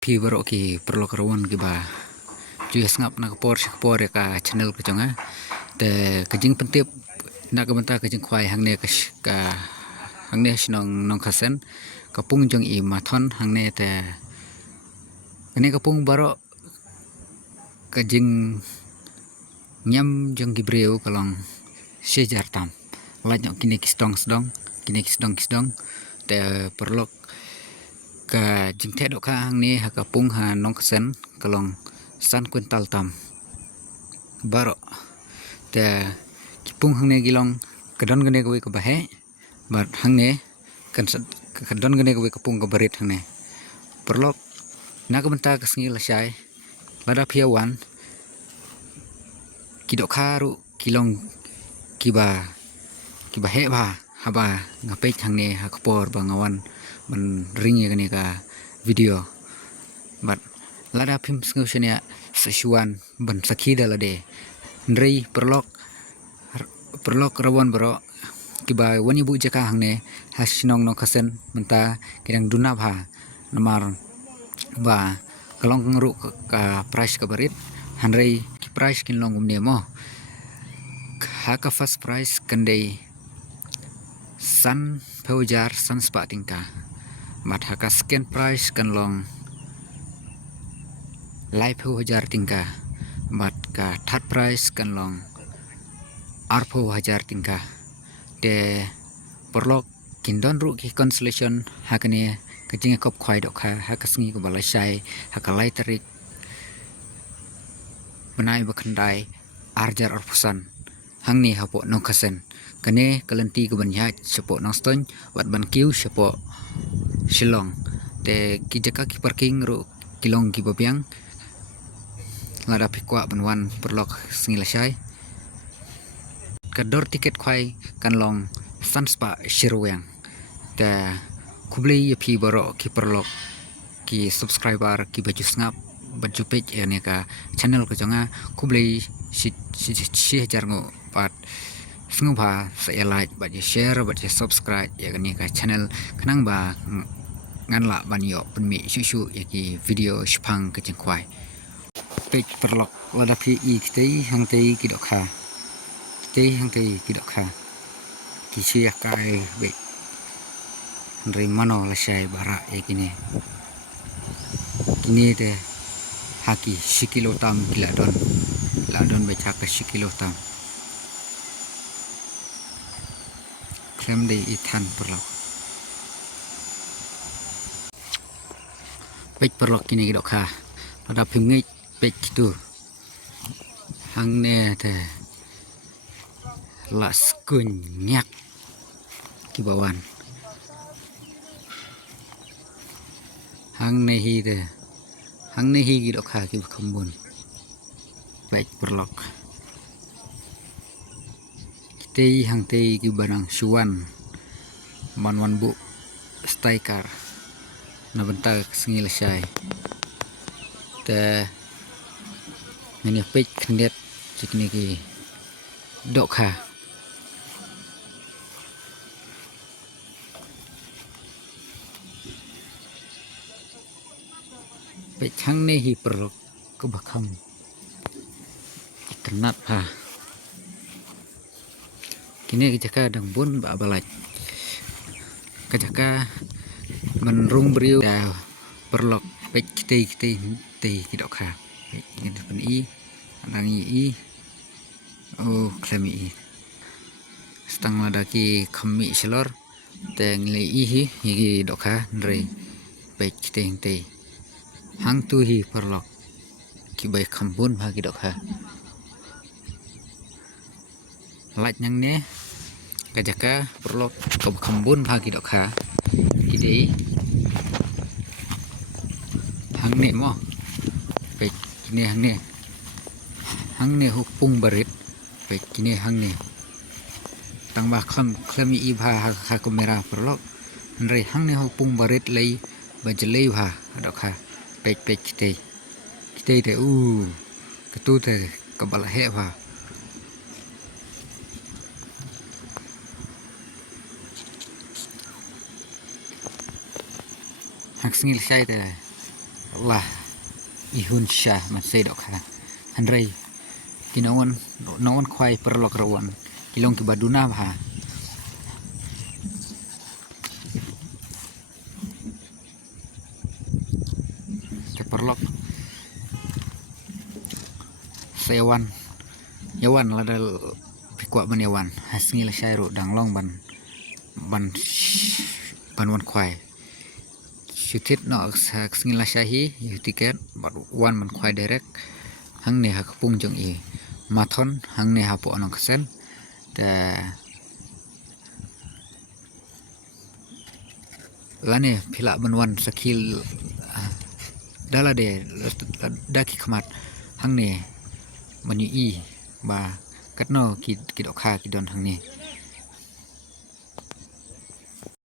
Pi barok ki perlu keruan ki ba cuy ngap nak por ya ka channel ke jonga te kejing pentip nak ke benta kejing kwai hang ne ka hang ne snong nong khasen kapung jong I mathon hang ne te ini kapung barok kejing nyam jong ki breu kalong sejar tam lajok kini kisdong kisdong te perlu ka jingte dok ka hang ni ha kapung ha nong khasen kalong san kwintal tam barok te kipung hang ne gilong kedon gane ko ka bahe bat hang ne kan kedon gane ko kapung ka barit hang ne perlu nak benta ka sngi la shai lada piawan kidok kharu kilong kiba he ba haba ngapei hang ne ha kapor bangawan man ring ya gane ka video bat lada phim sngusnya sesuan ban sakhi dalade ndrei perlok rawon bro kiba wani bu jaka hangne hasnong no khasen menta kidang duna bha namar ba kalong ngru ka price ka barit hanrei ki price kin long umne mo ha ka first price kandei san pheujar san spa tingka mat ha ka second price kan long live pheujar tingka mat ka third price kan long arpho hajar tingka de perlok kindon ru ki constellation hakane kajing kop khwai dok kha hakasngi ko balai sai hakalai tarik benai bakhandai arjar arpusan hangni hapo nongkasen kane kalanti ko banya chapo nongston wat ban kiu chapo shillong te kijaka ki parking ru kilong ki babyang lada pikwa banwan perlok sngila sai kador tiket khwai kan long sanspa shirwang te kubli yapi baro ki perlok ki subscriber ki baju ngap baju page ya ka channel ko jonga kubli si hajar ngo pat sngubha sa like ba share ba subscribe ya ni ka channel kanang ba nganla banyo penmi susu ya ki video shpang ke jengkwai page perlok lada pi I kitei hang tei ki dokha tei hang tei ki dokha ki sia kai be ndrei mano la shai bara ekine kini de haki sikilo tam ladon baca ke sikilo tam klem de ithan perlok pek perlok kini ki dokha ada pingit pek tu hang ne te las kunyak ki bawan hang ne hi gi dokha ki khambun pek perlok kitei hang tei ki barang suan manwan bu staikar na benta sngil sai te ini pek khndet chikni ki dokha pek hang ne hi perlok ke bakham kenat ha kini kejaka dang bun ba balai kejaka menrung beriu da perlok pek kitei ki dokha ini pen I anang I oh klemi I stang lada ki khammi selor te ngli I hi dokha ndrei pek kitei hang tu hi perlok ki bai khambun bagi dokha laj nang ne kajaka perlok ko khambun bagi dokha kidei hang ne mo pek kini hang ne hupung barit pek kini hang ne tang ba klemi I bha ha kamera perlok ndrei hang ne hupung barit lei bajlei bha dokha pek kitei te ketu te kabala he bha hak sngil sai te lah ihun syah masih dok kan Henry kinawan kwai perlok rawan kilong ke baduna bah ke perlok sewan yawan lada pikwa ban yawan hasngi la syairu danglong ban wan kwai syutit no hasngi la syahi tiket wan ban kwai direct hang ne ha kapung jong i mathon hang ne ha po anong kesen ta lane phila banwan sakil dala de daki khamat hang ne mani i ba katno ki dok kha ki don hang ne